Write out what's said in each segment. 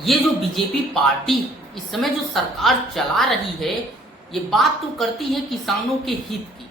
ये जो BJP party इस समय जो सरकार चला रही है, ये बात तो करती है किसानों के हित की,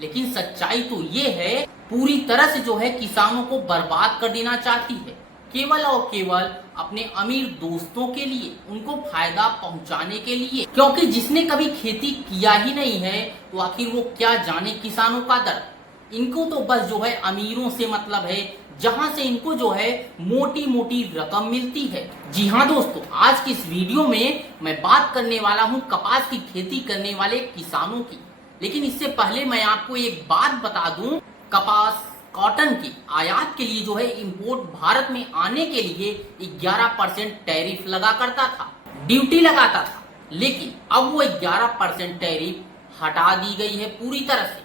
लेकिन सच्चाई तो ये है पूरी तरह से जो है किसानों को बर्बाद कर देना चाहती है, केवल और केवल अपने अमीर दोस्तों के लिए, उनको फायदा पहुंचाने के लिए। क्योंकि जिसने कभी खेती किया ही नहीं है तो आखिर वो क्या जाने किसानों का दर्द। इनको तो बस जो है अमीरों से मतलब है, जहां से इनको जो है मोटी मोटी रकम मिलती है। जी हाँ दोस्तों, आज की इस वीडियो में मैं बात करने वाला हूं कपास की खेती करने वाले किसानों की। लेकिन इससे पहले मैं आपको एक बात बता दूं, कपास कॉटन की आयात के लिए जो है इंपोर्ट भारत में आने के लिए 11% टैरिफ लगा करता था, ड्यूटी लगाता था। लेकिन अब वो 11% टैरिफ हटा दी गई है पूरी तरह से।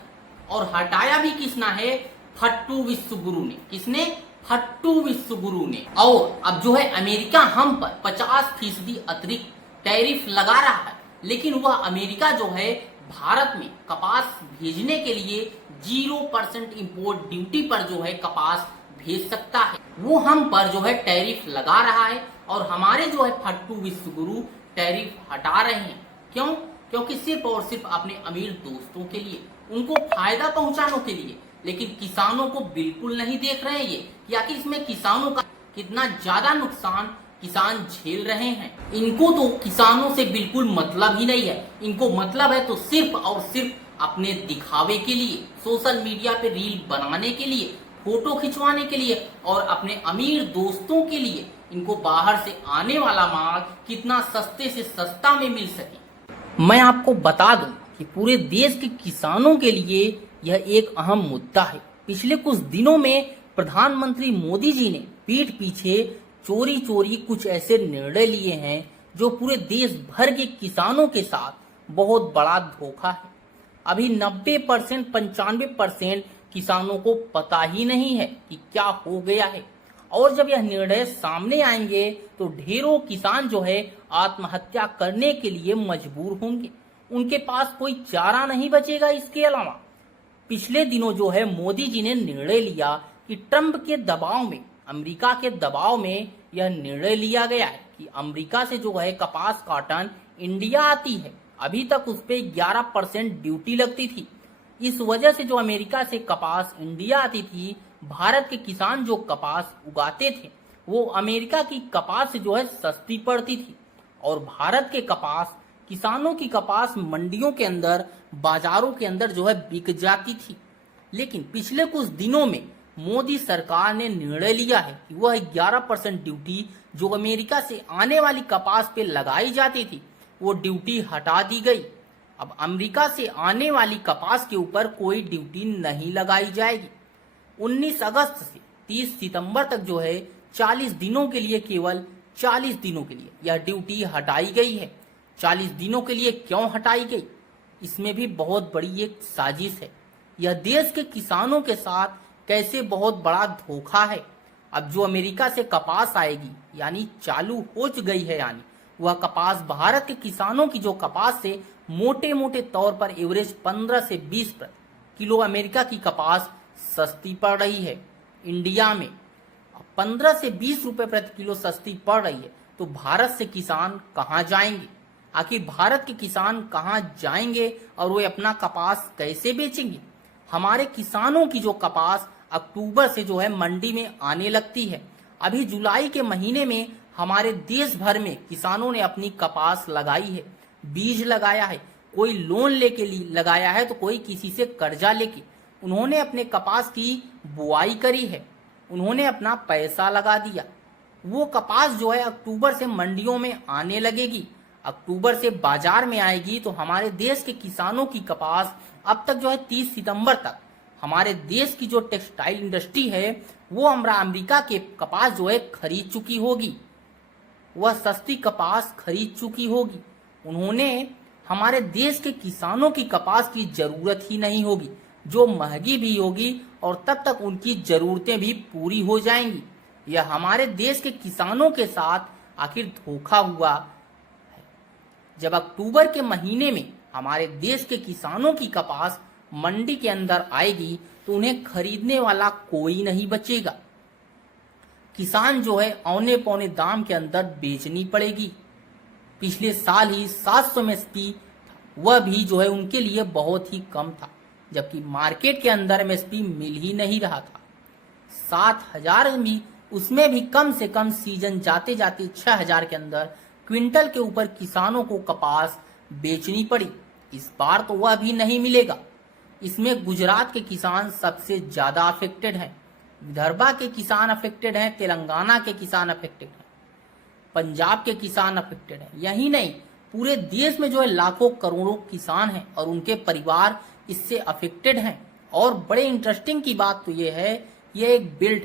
और हटाया भी किसना है? फट्टू विश्वगुरु ने। किसने? फट्टू विश्वगुरु ने। और अब जो है अमेरिका हम पर 50% अतिरिक्त टैरिफ लगा रहा है। लेकिन वह अमेरिका जो है भारत में कपास भेजने के लिए 0% इंपोर्ट ड्यूटी पर जो है कपास भेज सकता है। वो हम पर जो है टैरिफ लगा रहा है और हमारे जो है फट्टू विश्वगुरु टैरिफ हटा रहे हैं। क्यों? क्योंकि सिर्फ और सिर्फ अपने अमीर दोस्तों के लिए, उनको फायदा पहुंचाने के लिए। लेकिन किसानों को बिल्कुल नहीं देख रहे हैं ये कि आखिर इसमें किसानों का कितना ज्यादा नुकसान किसान झेल रहे हैं। इनको तो किसानों से बिल्कुल मतलब ही नहीं है। इनको मतलब है तो सिर्फ और सिर्फ अपने दिखावे के लिए, सोशल मीडिया पे रील बनाने के लिए, फोटो खिंचवाने के लिए और अपने अमीर दोस्तों के लिए। इनको बाहर से आने वाला माल कितना सस्ते से सस्ता में मिल सके। मैं आपको बता दूं कि पूरे देश के किसानों के लिए यह एक अहम मुद्दा है। पिछले कुछ दिनों में प्रधानमंत्री मोदी जी ने पीठ पीछे चोरी चोरी कुछ ऐसे निर्णय लिए हैं जो पूरे देश भर के किसानों के साथ बहुत बड़ा धोखा है। अभी 90% 95% किसानों को पता ही नहीं है कि क्या हो गया है। और जब यह निर्णय सामने आएंगे तो ढेरों किसान जो है आत्महत्या करने के लिए मजबूर होंगे। उनके पास कोई चारा नहीं बचेगा। इसके अलावा पिछले दिनों जो है मोदी जी ने निर्णय लिया कि ट्रंप के दबाव में, अमेरिका के दबाव में यह निर्णय लिया गया है कि अमेरिका से जो है कपास कॉटन इंडिया आती है। अभी तक उस पर 11% ड्यूटी लगती थी। इस वजह से जो अमेरिका से कपास इंडिया आती थी, भारत के किसान जो कपास उगाते थे वो अमेरिका की कपास से जो है सस्ती पड़ती थी। और भारत के कपास, किसानों की कपास मंडियों के अंदर, बाजारों के अंदर जो है बिक जाती थी। लेकिन पिछले कुछ दिनों में मोदी सरकार ने निर्णय लिया है कि वह 11% ड्यूटी जो अमेरिका से आने वाली कपास पे लगाई जाती थी, वो ड्यूटी हटा दी गई। अब अमेरिका से आने वाली कपास के ऊपर कोई ड्यूटी नहीं लगाई जाएगी। 19 अगस्त से 30 सितंबर तक जो है 40 दिनों के लिए, केवल 40 दिनों के लिए यह ड्यूटी हटाई गई है। 40 दिनों के लिए क्यों हटाई गई? इसमें भी बहुत बड़ी एक साजिश है। यह देश के किसानों के साथ कैसे बहुत बड़ा धोखा है। अब जो अमेरिका से कपास आएगी, यानी चालू हो गई है, यानी वह कपास भारत के किसानों की जो कपास से मोटे मोटे तौर पर एवरेज 15 से 20 किलो अमेरिका की कपास सस्ती पड़ रही है। इंडिया में 15 से 20 रुपए प्रति किलो सस्ती पड़ रही है, तो भारत से किसान कहाँ जाएंगे? आखिर भारत के किसान कहाँ जाएंगे और वे अपना कपास कैसे बेचेंगे? हमारे किसानों की जो कपास अक्टूबर से जो है मंडी में आने लगती है। अभी जुलाई के महीने में हमारे देश भर में किसानों ने अपनी कपास लगाई है, बीज लगाया है। कोई लोन लेके लगाया है तो कोई किसी से कर्जा लेके उन्होंने अपने कपास की बुआई करी है। उन्होंने अपना पैसा लगा दिया। वो कपास जो है अक्टूबर से मंडियों में आने लगेगी, अक्टूबर से बाजार में आएगी। तो हमारे देश के किसानों की कपास अब तक जो है 30 सितंबर तक हमारे देश की जो टेक्सटाइल इंडस्ट्री है वो अमेरिका के कपास जो है खरीद चुकी होगी। वह सस्ती कपास खरीद चुकी होगी। उन्होंने हमारे देश के किसानों की कपास की जरूरत ही नहीं होगी, जो महंगी भी होगी और तब तक उनकी जरूरतें भी पूरी हो जाएंगी। यह हमारे देश के किसानों के साथ आखिर धोखा हुआ। जब अक्टूबर के महीने में हमारे देश के किसानों की कपास मंडी के अंदर आएगी तो उन्हें खरीदने वाला कोई नहीं बचेगा। किसान जो है औने पौने दाम के अंदर बेचनी पड़ेगी। पिछले साल ही 700 एमएसपी, वह भी जो है उनके लिए बहुत ही कम था, जबकि मार्केट के अंदर एमएसपी मिल ही नहीं रहा था। 7,000 भी, उसमें भी कम से कम सीजन जाते जाते 6,000 के अंदर क्विंटल के ऊपर किसानों को कपास बेचनी पड़ी। इस बार तो वह भी नहीं मिलेगा। इसमें गुजरात के किसान सबसे ज्यादा अफेक्टेड हैं, विदर्भा के किसान अफेक्टेड हैं, तेलंगाना के किसान अफेक्टेड हैं, पंजाब के किसान अफेक्टेड हैं। यही नहीं, पूरे देश में जो है लाखों करोड़ों किसान हैं और उनके परिवार इससे अफेक्टेड हैं। और बड़े इंटरेस्टिंग की बात तो ये है, ये एक बिल्ड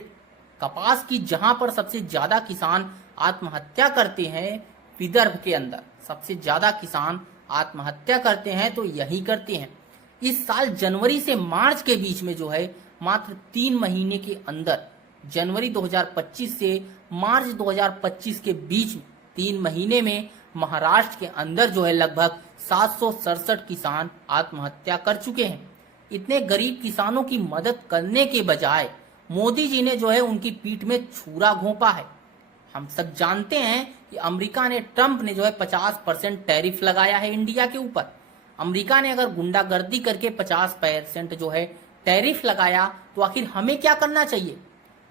कपास की, जहां पर सबसे ज्यादा किसान आत्महत्या करते हैं, विदर्भ के अंदर सबसे ज्यादा किसान आत्महत्या करते हैं तो यही करते हैं। इस साल जनवरी से मार्च के बीच में जो है मात्र 3 महीने के अंदर, जनवरी 2025 से मार्च 2025 के बीच में 3 महीने में महाराष्ट्र के अंदर जो है लगभग 767 किसान आत्महत्या कर चुके हैं। इतने गरीब किसानों की मदद करने के बजाय मोदी जी ने जो है उनकी पीठ में छुरा घोंपा है। हम सब जानते हैं कि अमेरिका ने, ट्रंप ने जो है 50% टैरिफ लगाया है इंडिया के ऊपर। अमेरिका ने अगर गुंडागर्दी करके 50% जो है टैरिफ लगाया, तो आखिर हमें क्या करना चाहिए?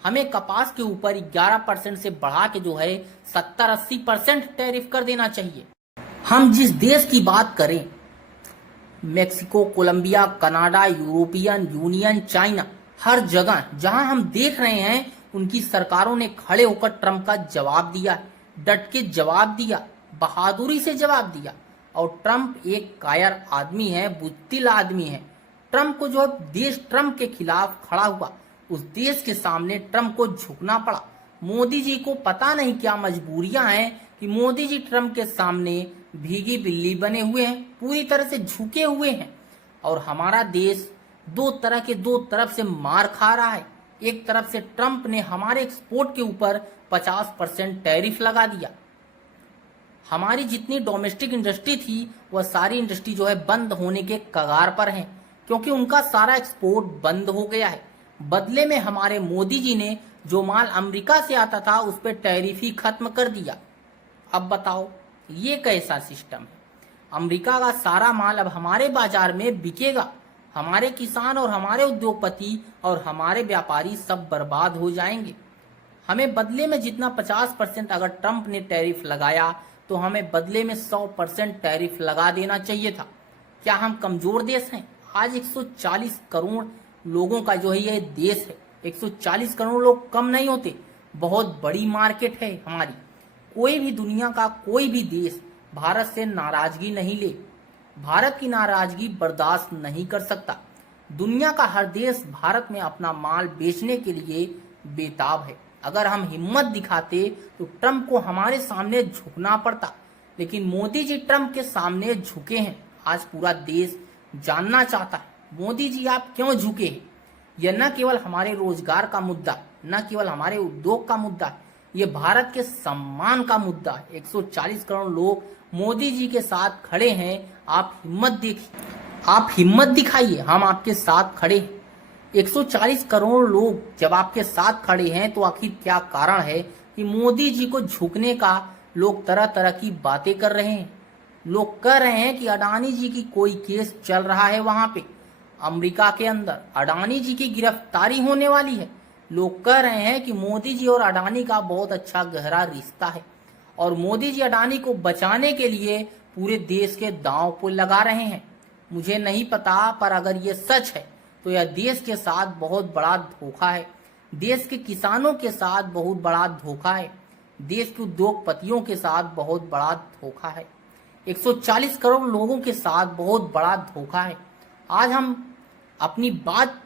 हमें कपास के ऊपर 11% से बढ़ा के जो है 70-80% टैरिफ कर देना चाहिए। हम जिस देश की बात करें, Mexico, Colombia, Canada, European Union, China, हर जगह जहां हम देख रहे हैं उनकी सरकारों ने खड़े होकर ट्रंप का जवाब दिया, डट के जवाब दिया, बहादुरी से जवाब दिया। और ट्रंप एक कायर आदमी है, बुद्धिल आदमी है। ट्रंप को जो देश ट्रंप के खिलाफ खड़ा हुआ, उस देश के सामने ट्रंप को झुकना पड़ा। मोदी जी को पता नहीं क्या मजबूरियां हैं कि मोदी जी ट्रंप के सामने भीगी बिल्ली बने हुए हैं, पूरी तरह से झुके हुए हैं। और हमारा देश दो तरफ से मार खा रहा है। एक तरफ से ट्रंप ने हमारे एक्सपोर्ट के ऊपर 50% टैरिफ लगा दिया। हमारी जितनी डोमेस्टिक इंडस्ट्री थी, वह सारी इंडस्ट्री जो है बंद होने के कगार पर है, क्योंकि उनका सारा एक्सपोर्ट बंद हो गया है। बदले में हमारे मोदी जी ने जो माल अमेरिका से आता था उस पर टैरिफ ही खत्म कर दिया। अब बताओ ये कैसा सिस्टम है? अमेरिका का सारा माल अब हमारे बाजार में बिकेगा। हमारे किसान और हमारे उद्योगपति और हमारे व्यापारी सब बर्बाद हो जाएंगे। हमें बदले में जितना 50% अगर ट्रंप ने टैरिफ लगाया, तो हमें बदले में 100% टैरिफ लगा देना चाहिए था। क्या हम कमजोर देश हैं? आज 140 करोड़ लोगों का जो है ये देश है। 140 करोड़ लोग कम नहीं होते, बहुत बड़ी मार्केट है हमारी। कोई भी दुनिया का कोई भी देश भारत से नाराजगी नहीं ले, भारत की नाराजगी बर्दाश्त नहीं कर सकता। दुनिया का हर देश भारत में अपना माल बेचने के लिए बेताब है। अगर हम हिम्मत दिखाते तो ट्रंप को हमारे सामने झुकना पड़ता, लेकिन मोदी जी ट्रंप के सामने झुके हैं। आज पूरा देश जानना चाहता है, मोदी जी आप क्यों झुके हैं? यह न केवल हमारे रोजगार का मुद्दा, न केवल हमारे उद्योग का मुद्दा, ये भारत के सम्मान का मुद्दा है। 140 करोड़ लोग मोदी जी के साथ खड़े हैं। आप हिम्मत देखिए, आप हिम्मत दिखाइए, हम आपके साथ खड़े हैं। 140 करोड़ लोग जब आपके साथ खड़े हैं, तो आखिर क्या कारण है कि मोदी जी को झुकने का लोग तरह तरह की बातें कर रहे हैं? लोग कह रहे हैं कि अडानी जी की कोई केस चल रहा है, वहां पे अमेरिका के अंदर अडानी जी की गिरफ्तारी होने वाली है। लोग कह रहे हैं कि मोदी जी और अडानी का बहुत अच्छा गहरा रिश्ता है और मोदी जी अडानी को बचाने के लिए पूरे देश के दांव पर लगा रहे हैं। मुझे नहीं पता, पर अगर ये सच है तो यह देश के साथ बहुत बड़ा धोखा है। देश के किसानों के साथ बहुत बड़ा धोखा है। देश के उद्योगपतियों के साथ बहुत बड़ा धोखा है। 140 करोड़ लोगों के साथ बहुत बड़ा धोखा है। आज हम अपनी बात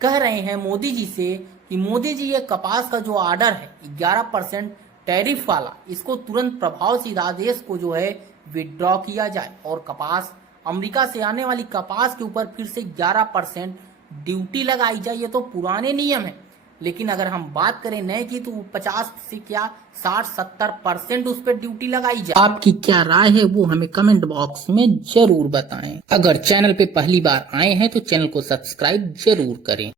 कह रहे हैं मोदी जी से कि मोदी जी ये कपास का जो ऑर्डर है 11% टैरिफ वाला, इसको तुरंत प्रभाव से आदेश को जो है विड्रॉ किया जाए और कपास, अमेरिका से आने वाली कपास के ऊपर फिर से 11% ड्यूटी लगाई जाए। ये तो पुराने नियम है, लेकिन अगर हम बात करें नए की तो 50 से क्या 60-70% उस पर ड्यूटी लगाई जाए। आपकी क्या राय है वो हमें कमेंट बॉक्स में जरूर बताएं। अगर चैनल पे पहली बार आए हैं तो चैनल को सब्सक्राइब जरूर करें।